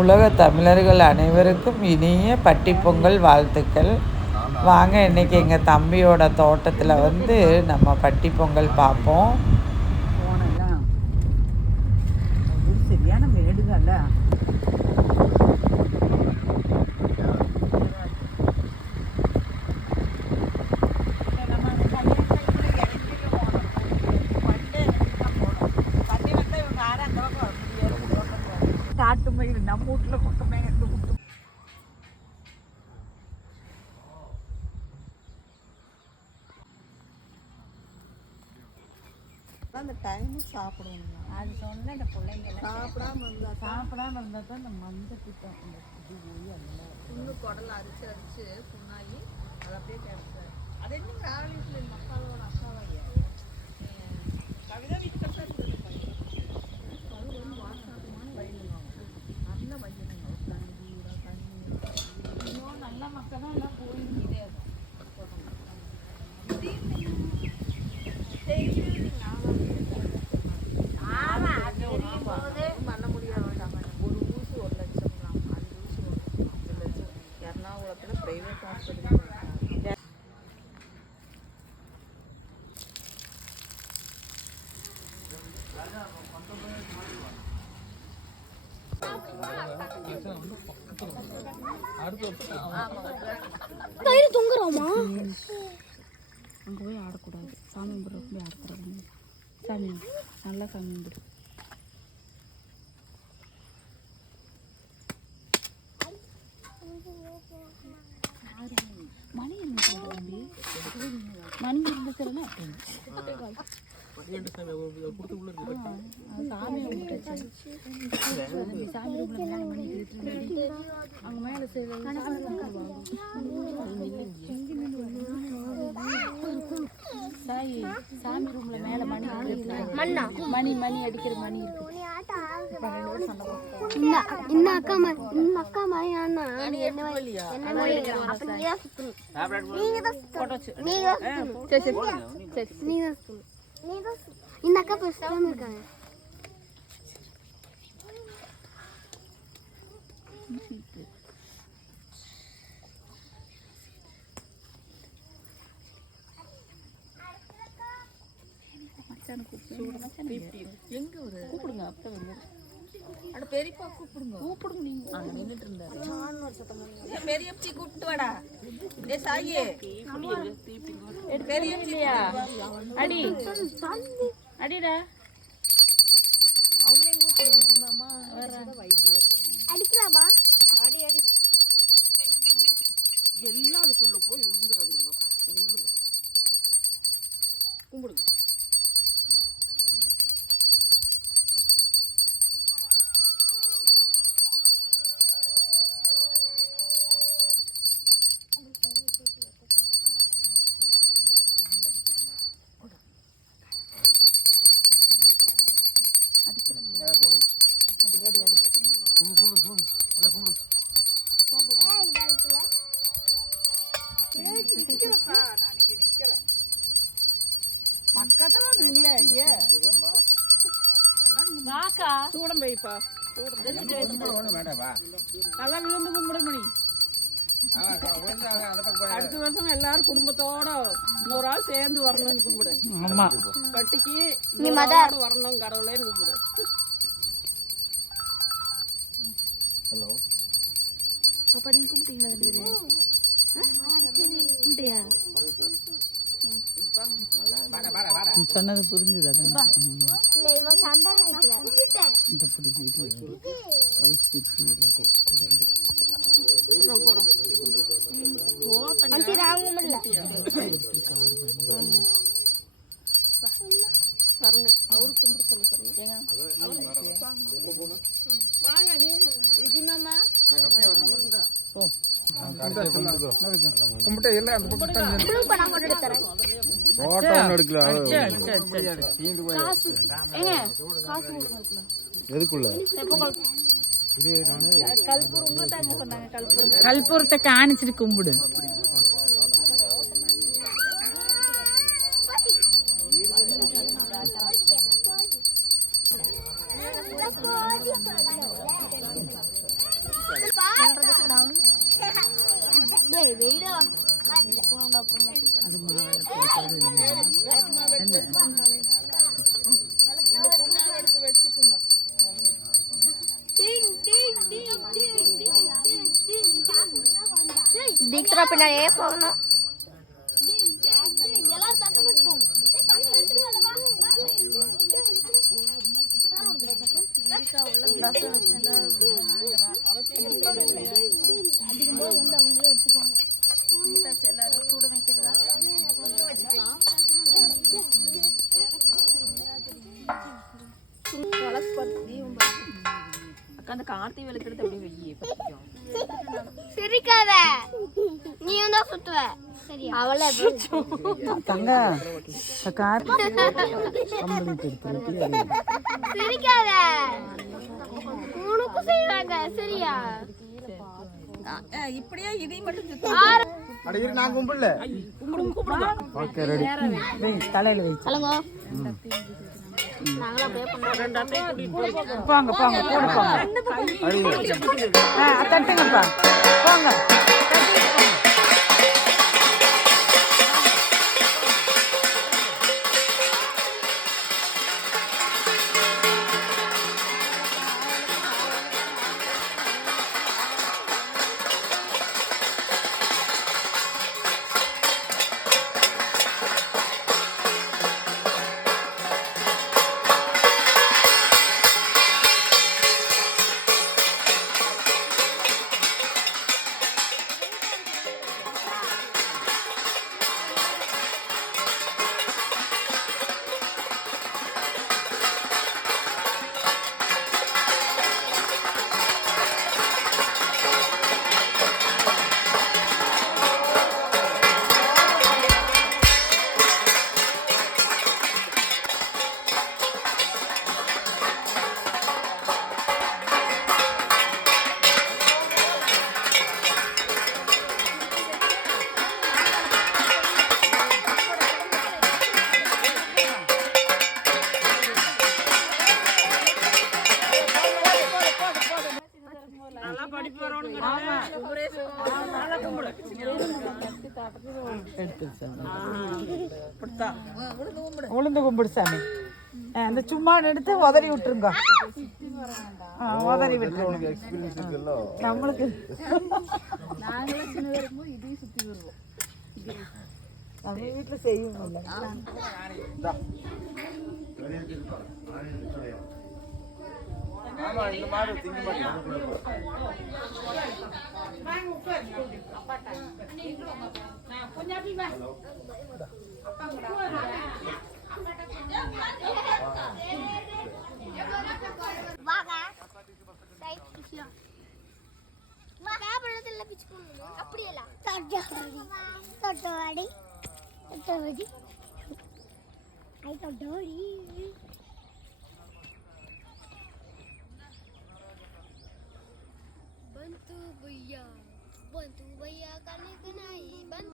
உலக தமிழர்கள் அனைவருக்கும் இனிய பட்டிப்பொங்கல் வாழ்த்துக்கள். வாங்க இன்றைக்கி எங்கள் தம்பியோட தோட்டத்தில் வந்து நம்ம பட்டிப்பொங்கல் பார்ப்போம். சரியான மேடுங்கல்ல. காட்டு மயில் நம்ம வீட்டில் குட்டமே எடுத்து குட்டு. அந்த டைமு சாப்பிடுவோம். அது சொன்ன இந்த பிள்ளைங்க சாப்பிடாம இருந்தால் தான் இந்த மஞ்சள் திட்டம் இந்த இது போய் அதில் புண்ணு குடலை அரிச்சு புண்ணாகி அது அப்படியே கிடைச்சாரு. அது என்ன காலேஜில் மக்காவோட அக்காவாங்க கவிதா வீட்டு கஷ்டம் அது வந்து வாசாட்டமான வயலுங்க. நல்ல வயலுங்க. தண்ணி இன்னும் நல்ல மக்கள் தான் எல்லாம் போயிருந்தே பண்ண முடியாது. ஒரு ஊசி 1 லட்சம், 5 ஊசி 1 லட்சம். எர்ணாகுளத்தில் பிரைவேட் ஹாஸ்பிட்டல். தொங்குறோமா அங்கே போய் ஆடக்கூடாது. சாமி கும்பிட்ற போய் ஆடக்கூடாது. சாமி நல்லா சாமி கும்பிடு. மணி என்ன தம்பி? மணி இருந்துச்சுன்னா சாமி கும்பிட்டாச்சு. சாமி கும்பிட மணி அங்கே மேலே சாமி ரூம்ல மேல மணி மணி மணி அடிக்கிற மணி இருக்கு. இந்த அக்கா பேசாம இருக்காங்க. எங்க ஒரு கூப்பிடுங்க. அப்ப அட பெரியப்பா கூப்பிடுங்க நீங்க அங்க நின்னுட்டு இருந்தாரு. பெரியப்பச்சி கூப்பிட்டு வாடா. ஏ சாயே பெரியப்பச்சியா அடி அடிடா. அவங்களையும் கூப்பிடுங்க. மாமா வர வைப் வருது. அடிக்கலாமா? அடி அடி எல்லாம் அதுக்குள்ள போய் விழுந்துடாதீங்க. பாப்பா கும்பிடுங்க. பக்கத்துல நில்ல. சூடம் வைப்பா. நல்லா விழுந்து கும்பிட மணி. அடுத்த வருஷம் எல்லாரும் குடும்பத்தோட இன்னொரு ஆள் சேர்ந்து வரணும்னு கும்பிடு. ஆமா பட்டிக்கு வரணும் கடவுளேன்னு கும்பிடு. ஹலோ அப்பா நீங்க கும்பிட்டீங்களா? 2 பேரு கும்பிட்டியா? சொன்னது புரிஞ்சுதா? அவரு கும்பிட சொல்லுங்க. வாங்க நீ இதுமாமா கும்பிட்டே இல்ல. அந்த பக்கம் போட்டோ எடுக்கல. எதுக்குள்ள கல்பூரத்தை காணிச்சிட்டு கும்பிடு. தீக்ஷரா பின்னாடியே போகணும். எல்லாரும் தட்டு போட்டு போங்க. அதிகமாக வந்து அவங்களே எடுத்துக்கோங்க. எல்லாரும் சூட வைக்கிறதா வச்சுக்கலாம். அந்த கார்த்தி விளக்கெடுத்து அப்படியே வெய்யே பத்திக்கும். சிரிக்காத, நீயும் தான் சுத்துவ. சரியா? அவளே தங்க சிரிக்காத, உனக்கு செய்வாங்க. சரியா? இப்படியே இதையும் மட்டும் நான் கும்பிடல. தலையில வை. சொல்லுங்க. நாங்களும் அப்படியே பண்ணுவோம். போங்க போங்க கூட போங்க. தட்டுங்கப்பா போங்க. உளுந்து கும்பிடு சாமி. அந்த சும்மா எடுத்து உதறி விட்டுருங்க. உதறி விட்டுருங்க. நம்மளுக்கு நம்ம வீட்டுல செய்யும். ஆமா இந்த மாதிரி திங்க மாட்டேன். அப்படியெல்லாம்